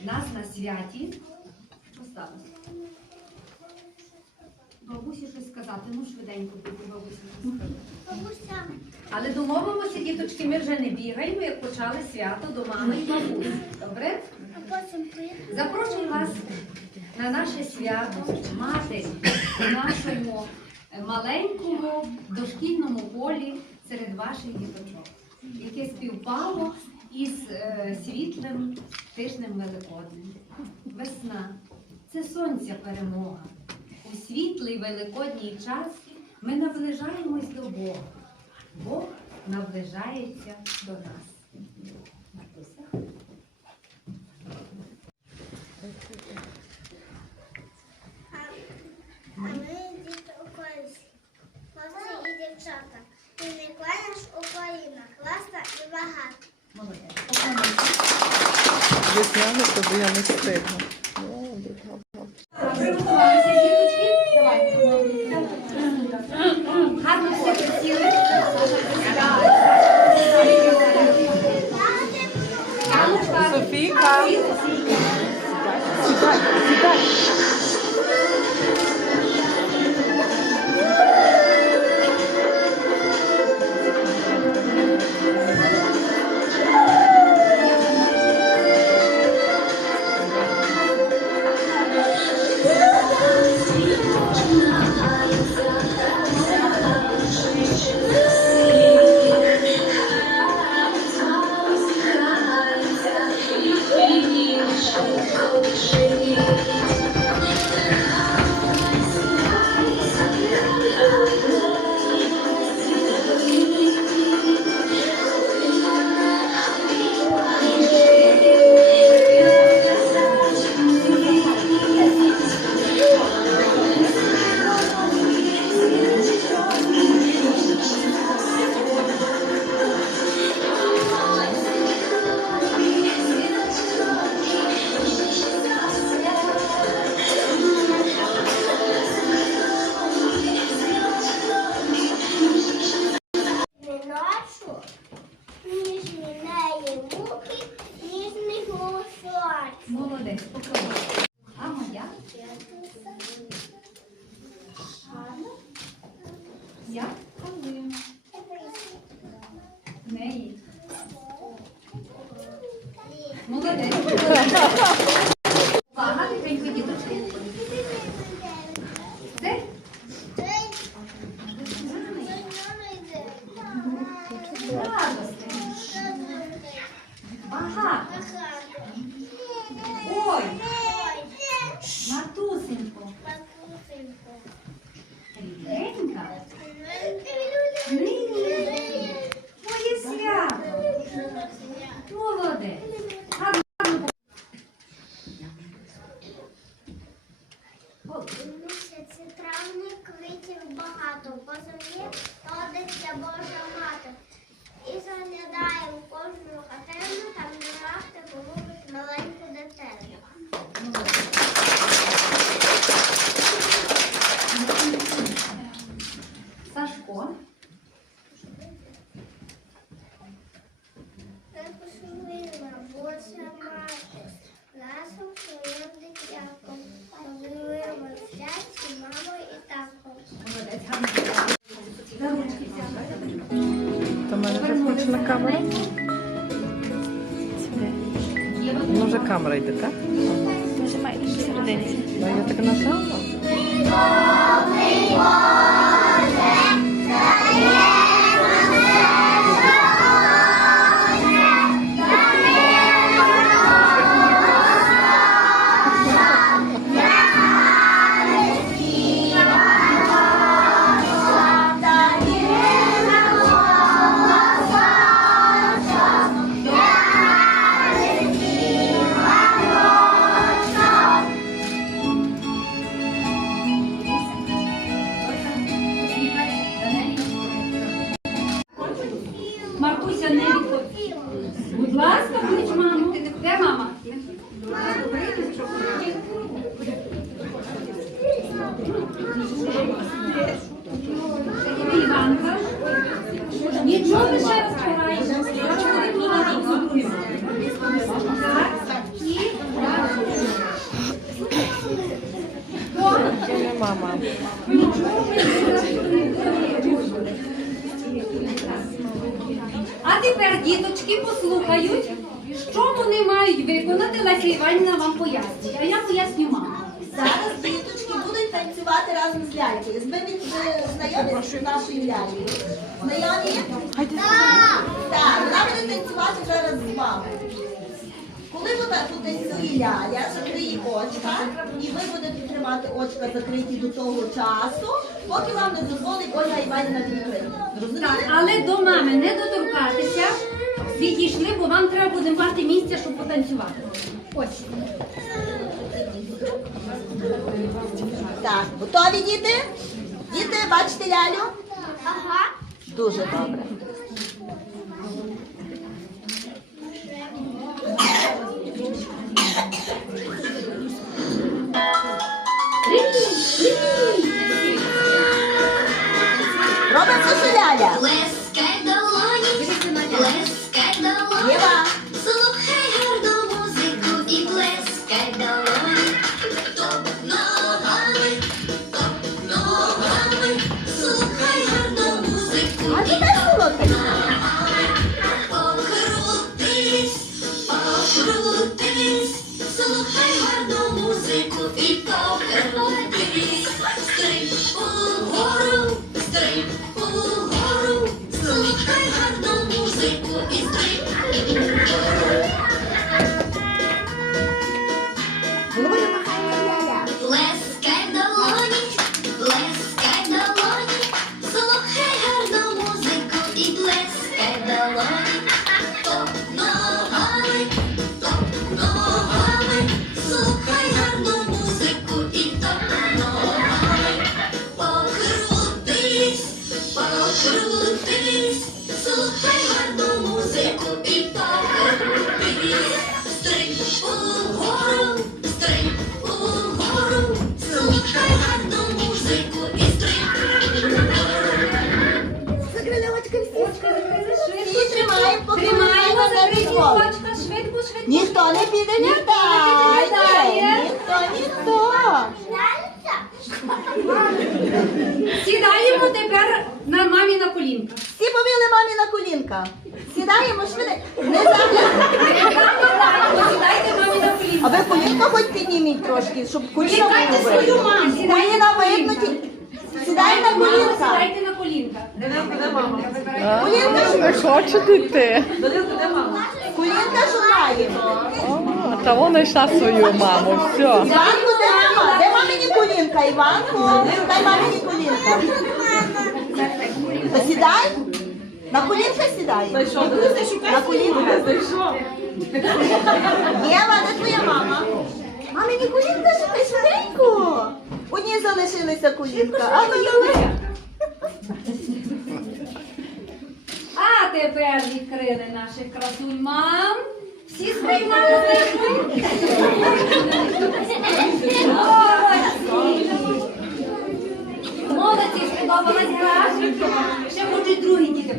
нас на святі. Що сталося? Бабусі щось сказати, ну швиденько піду бабусі щось сказати. Але домовимося, діточки, ми вже не бігаємо, як почали свято до мами і бабусі. Добре? Запрошую вас на наше свято мати у нашому маленькому дошкільному полі серед ваших діточок, яке співпало із е, світлим тижнем Великодним. Весна це сонця перемога. У світлий великодній час ми наближаємось до Бога. Бог наближається до нас. А ми діти українські, хлопці і дівчата. І не кланяш Україна, класна і багата. Молодець. щоб я не встигну. Молодець, поклонися. А моя? Я? Калина. В неї. Молодець. Увага, тихенько, діточки. Де? Радости. Багато. Місяці травні квітів багато, по землі родиться Божа мати. І заглядає в кожну хатину, в на камеру? камера. Ну, камера йде, так? Нажимай всередині. Ну, я так нажала. не відповіла. Будь ласка, клич маму. Де мама? А тепер діточки послухають, що вони мають виконати. Леся Іванівна вам пояснить. А я поясню маму. Зараз діточки будуть танцювати разом з лялькою. Від- знайомі з нашою лялькою? Знайомі? Так, вона буде танцювати зараз з вами. Коли вона потанцює ляля, закриє очка, і ви будете тримати очка закриті до того часу, поки вам не дозволить Ольга Іванівна відкрити. Так, але до мами не доторкатися. Відійшли, бо вам треба буде мати місце, щоб потанцювати. Ось. Так, готові діти? Діти, бачите лялю? Ага. Дуже добре. yeah. Сідаємо тепер на мамі на колінка. Всі повіли мамі на колінка. Сідаємо швидко. Не заглядаємо. Сідайте мамі на А колінка. ви колінка хоч підніміть трошки, щоб коліна Чекайте було свою маму. Сідайте Коліна на видно. колінка. ті- Сідай на Мамо, колінка. Сідайте на колінка. Колінка не хочете йти. Колінка шукаємо. О, та вона йшла свою маму. Все. Іванку, де мама? Де Іванку, шукай мамині колінка. Сідай. На колінка сідай. На колінка. Єва, де твоя мама? Мамині колінка шукай швиденько. Одні залишилися колінка. А ну давай. А тепер відкрили наших красунь мам. Всі спіймали Молодці, сподобалась гра, ще можуть другі діти.